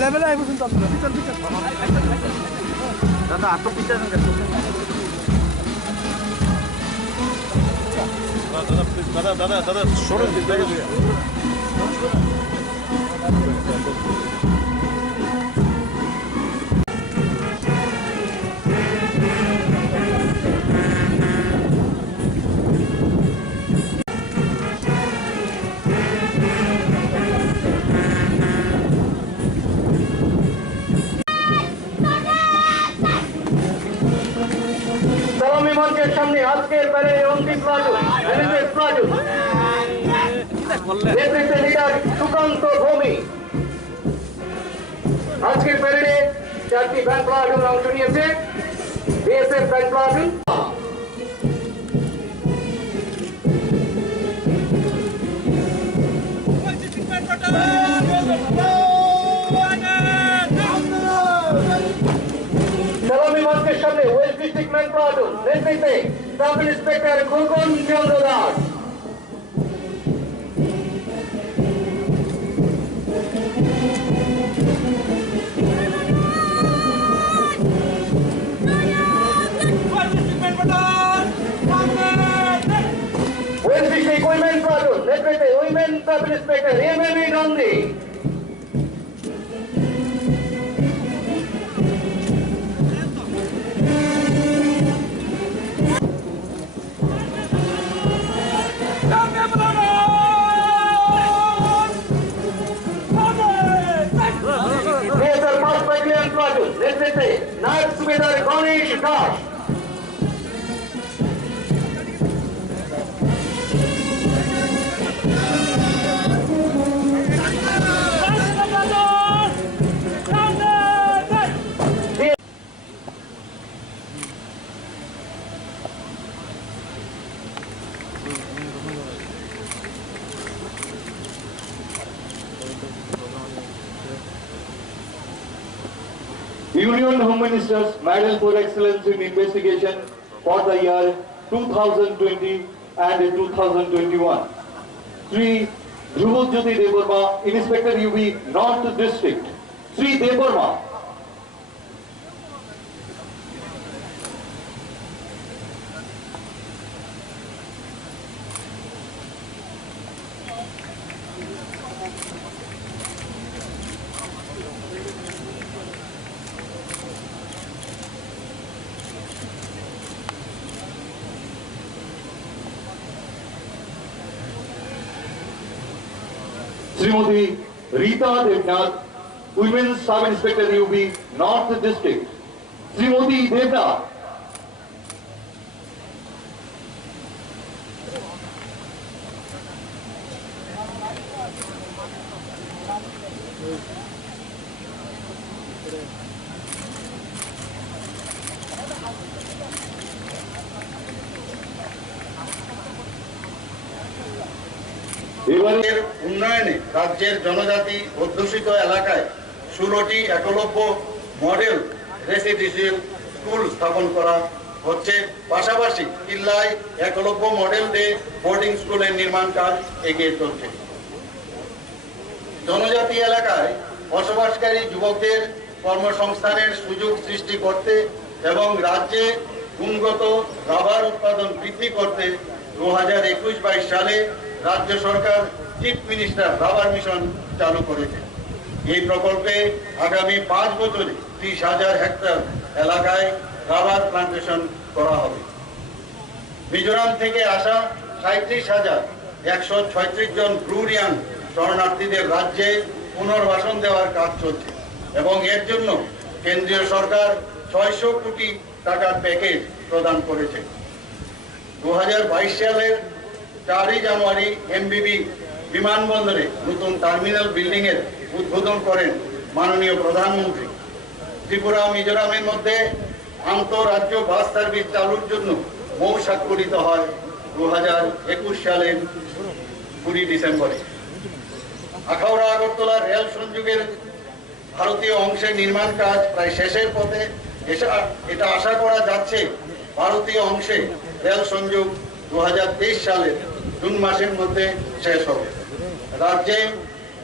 লেভেলে আইব কিন্তু আপনারা পিছন পিছন দাদা আটো পিছন দাদা দাদা দাদা সরুন মঞ্চের সামনে আজকের প্যারেডের অন্তিম প্লাটুন নেতৃত্বে লিডার সুকান্ত ভৌমি। আজকের প্যারেডে 4টি ব্যান্ড প্লাটুন অংশ নিয়েছে। বিএসএফ ব্যান্ড প্লাটুন, মঞ্চের সামনে ওয়েস্ট ডিস্ট্রিক্ট ম্যান প্লাটুন নেতৃত্বে sub inspector Khokon Chandra Das. West district women platoon নেতৃত্বে women sub inspector MME Nandi. নেতৃত্বে নায়ক সুবেদার Ganesh Das. Union Home Minister's Medal for Excellence in Investigation for the year 2020 and 2021. Sri Dhruvajyoti Devarma, Inspector UB, North District. Sri Devarma. Srimati Rita Devnath, Women's Sub Inspector UB, North District. Srimati Devnath. উন্নয়নে রাজ্যের জনজাতি অধ্যুষিত এলাকায় 16টি Eklavya model residential school স্থাপন করা হচ্ছে। পাশাপাশি কিল্লায় Eklavya model day boarding স্কুলের নির্মাণ কাজ এগিয়ে চলছে। জনজাতি এলাকায় বসবাসকারী যুবকদের কর্মসংস্থানের সুযোগ সৃষ্টি করতে এবং রাজ্যে গুণগত রাবার উৎপাদন বৃদ্ধি করতে 2021-22 সালে রাজ্য সরকার চিফ মিনিস্টার রাবার মিশন চালু করেছে। এই প্রকল্পে আগামী 5 বছরে 30,000 হেক্টর এলাকায় রাবার প্লান্টেশন করা হবে। মিজোরাম থেকে আসা 37,136 জন ব্রুরিয়ান শরণার্থীদের রাজ্যে পুনর্বাসন দেওয়ার কাজ চলছে এবং এর জন্য কেন্দ্রীয় সরকার 600 কোটি টাকার প্যাকেজ প্রদান করেছে। 2022 সালের 4 জানুয়ারি এমবিবি বিমানবন্দরে নতুন টার্মিনাল বিল্ডিং এর উদ্বোধন করেন মাননীয় প্রধানমন্ত্রী। ত্রিপুরা ও মিজোরামের মধ্যে আন্তঃরাজ্য বাস সার্ভিস চালুর জন্য মৌ স্বাক্ষরিত হয় 2021 সালের 20 ডিসেম্বরে। আখাউড়া আগরতলা রেল সংযোগের ভারতীয় অংশে নির্মাণ কাজ প্রায় শেষের পথে। এটা আশা করা যাচ্ছে ভারতীয় অংশে রেল সংযোগ 2023 সালের জুন মাসের মধ্যে শেষ হবে। রাজ্যে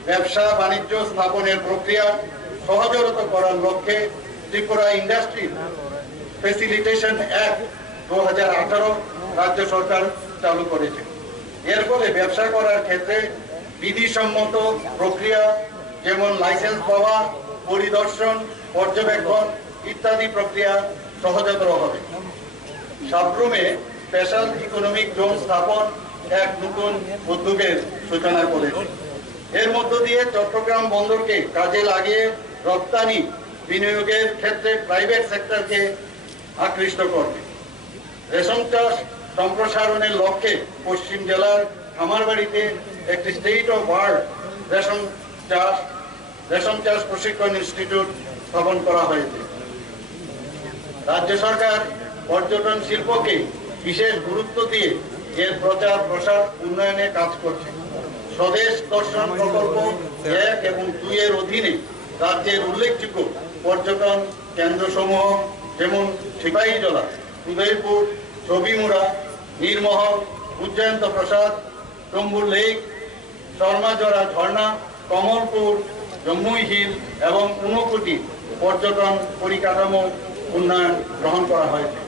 ব্যবসা বাণিজ্য স্থাপনের প্রক্রিয়া সহজতর করার লক্ষ্যে ত্রিপুরা ইন্ডাস্ট্রি ফ্যাসিলিটেশন অ্যাক্ট 2018 রাজ্য সরকার চালু করেছে। এর ফলে ব্যবসা করার ক্ষেত্রে বিধিসম্মত প্রক্রিয়া যেমন লাইসেন্স পাওয়া, পরিদর্শন, পর্যবেক্ষণ ইত্যাদি প্রক্রিয়া সহজতর হবে। সাবরুমে স্পেশাল ইকোনমিক জোন স্থাপন এক নতুন উদ্যোগের সূচনা করেছে। এর মধ্য দিয়ে চট্টগ্রাম বন্দরকে কাজে লাগিয়ে রপ্তানি বিনিয়োগের ক্ষেত্রে প্রাইভেট সেক্টরকে আকৃষ্ট করবে। রেশম চাষ সম্প্রসারণের লক্ষ্যে পশ্চিম জেলার খামারবাড়িতে একটি স্টেট অফ আর্ট রেশম চাষ প্রশিক্ষণ ইনস্টিটিউট স্থাপন করা হয়েছে। রাজ্য সরকার পর্যটন শিল্পকে বিশেষ গুরুত্ব দিয়ে এর প্রচার প্রসার উন্নয়নে কাজ করছে। স্বদেশ দর্শন প্রকল্প 1 এবং 2 এর অধীনে রাজ্যের উল্লেখযোগ্য পর্যটন কেন্দ্রসমূহ যেমন সিপাহীজলা, উদয়পুর, ছবিমুড়া, নীরমহল, উজ্জয়ন্ত প্রসাদ, টম্বুর লেক, শর্মাজরা ঝর্ণা, কমলপুর, জম্মুই হিল এবং 59 পর্যটন পরিকাঠামো উন্নয়ন গ্রহণ করা হয়েছে।